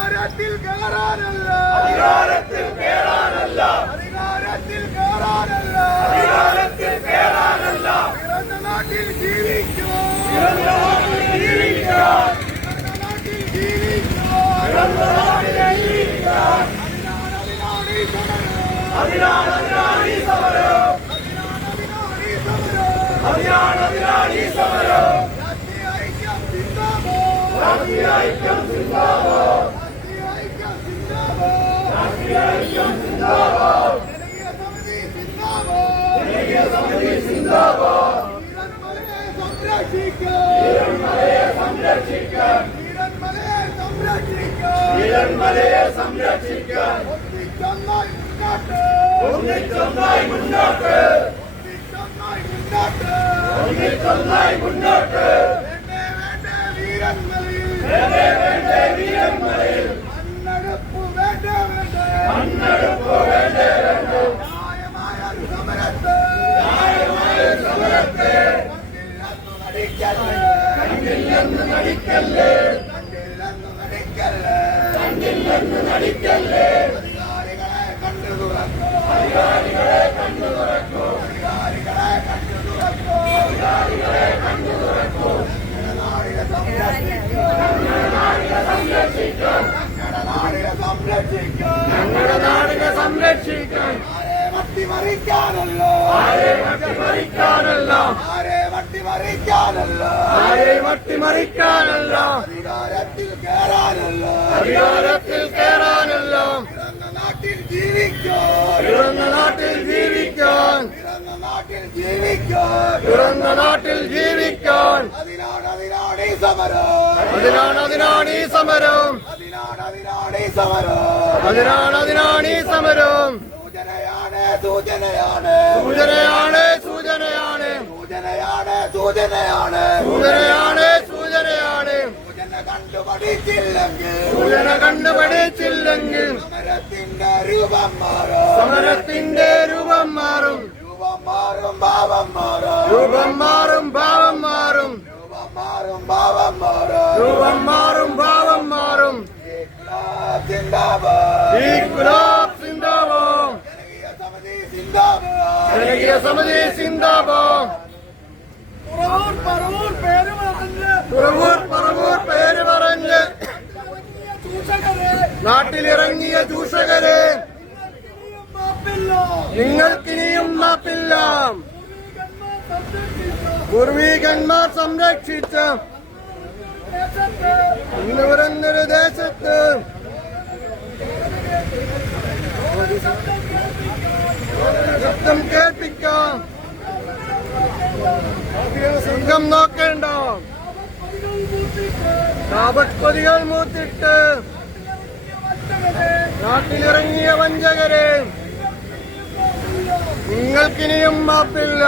അധികാരത്തിൽ കേറാനല്ല, അധികാരത്തിൽ കേറാനല്ല, അധികാരത്തിൽ കേറാനല്ല, അധികാരത്തിൽ കേറാനല്ല. പിറന്ന നാട്ടിൽ ജീവിക്കാൻ, പിറന്ന നാട്ടിൽ ജീവിക്കാൻ, പിറന്ന നാട്ടിൽ ജീവിക്കാൻ, പിറന്ന നാട്ടിൽ ജീവിക്കാൻ. അതിനാണ് ഈ സമരം, അതിനാണ് ഈ സമരം. രാഷ്ട്രീയ ഐക്യം സിന്ദാബാദ്, രാഷ്ട്രീയ ഐക്യം സിന്ദാബാദ്, രാഷ്ട്രീയ ഐക്യം സിന്ദാബാദ്. ജനകീയ സമിതി സിന്ദാബാദ്, ജനകീയ സമിതി സിന്ദാബാദ്. വീരന്മലയെ സംരക്ഷിക്കാൻ, വീരന്മലയെ സംരക്ഷിക്കാൻ, വീരന്മലയെ സംരക്ഷിക്കാൻ, വീരന്മലയെ സംരക്ഷിക്കാൻ. ഒന്നിച്ചൊന്നായി മുന്നോട്ട്, ഒന്നിച്ചൊന്നായി മുന്നോട്ട്, ഒന്നിച്ചൊന്നായി മുന്നോട്ട്, ഒന്നിച്ചൊന്നായി മുന്നോട്ട്. വേണ്ടേ വേണ്ടേ വീരന്മലയിൽ, വേണ്ടേ വേണ്ടേ വീരന്മലയിൽ. മണ്ണെടുപ്പ് വേണ്ടേ വേണ്ടേ, മണ്ണെടുപ്പ് വേണ്ടേ വേണ്ടേ. ന്യായമായ സമരത്തെ, ന്യായമായ സമരത്തെ കണ്ടില്ലെന്ന് നടിക്കല്ലേ, കണ്ടില്ലെന്ന് നടിക്കല്ലേ, കണ്ടില്ലെന്ന് നടിക്കല്ലേ. അധികാരികളെ കണ്ടു തുറക്കൂ, അധികാരികളെ കണ്ടു തുറക്കൂ, അധികാരികളെ കണ്ടു തുറക്കൂ, അധികാരികളെ കണ്ടു തുറക്കൂ. ഞങ്ങളുടെ നാടിനെ സംരക്ഷിക്കും, ഞങ്ങളുടെ നാടിനെ സംരക്ഷിക്കും, ഞങ്ങളുടെ നാടിനെ സംരക്ഷിക്കും, ഞങ്ങളുടെ നാടിനെ സംരക്ഷിക്കും. ആരെ വട്ടിമറിക്കാനല്ല, ആരെ വട്ടിമറിക്കാനല്ല, ആരെ വട്ടിമറിക്കാനല്ല, ആരെ വട്ടിമറിക്കാനല്ല. അധികാരത്തിൽ കേറാനല്ല, അധികാരത്തിൽ കേറാനല്ല. പിറന്ന നാട്ടിൽ ജീവിക്കാൻ, പിറന്ന നാട്ടിൽ ജീവിക്കാൻ, പിറന്ന നാട്ടിൽ ജീവിക്കാൻ, പിറന്ന നാട്ടിൽ ജീവിക്കാൻ. അതിനാണ് ഈ സമരം, അതിനാണ് ഈ സമരം, അതിനാണ് ഈ സമരം, അതിനാണ് ഈ സമരം. സൂചനയാണ്, സൂചനയാണ്, സൂചനയാണ്, സൂചനയാണ്, സൂചനയാണ്, സൂചനയാണ്, സൂചനയാണ്, സൂചനയാണ്. സൂചന കണ്ടുപഠിച്ചില്ലെങ്കിൽ, സൂചന കണ്ടുപഠിച്ചില്ലെങ്കിൽ സമരത്തിന്റെ രൂപം മാറും, സമരത്തിന്റെ രൂപം മാറും, രൂപം മാറും, ഭാവം മാറും, രൂപം മാറും, ഭാവം മാറും, രൂപം മാറും, ഭാവം മാറും, രൂപം മാറും, ഭാവം മാറും. സിന്ദാബാദ്, ഇൻക്ലാബ് സിന്ദാബാദ്, ജനകീയ സമിതി സിന്ദാബാദ്, ജനകീയ സമിതി സിന്ദാബാദ്. പറവൂർ പറവൂർ പേര് പറഞ്ഞ്, പറവൂർ പറവൂർ പേര് പറഞ്ഞ് നാട്ടിലിറങ്ങിയ ചൂഷകരെ നിങ്ങൾക്കിനിയും മാപ്പില്ല. പൂർവീകന്മാർ സംരക്ഷിച്ച ഇന്നുവരുന്നൊരു ദേശത്ത് ശബ്ദം കേൾപ്പിക്കാം. സംഘം നോക്കേണ്ട കാപത്പതികൾ മൂത്തിട്ട് നാട്ടിലിറങ്ങിയ വഞ്ചകരെ നിങ്ങൾക്കിനിയും മാപ്പില്ല.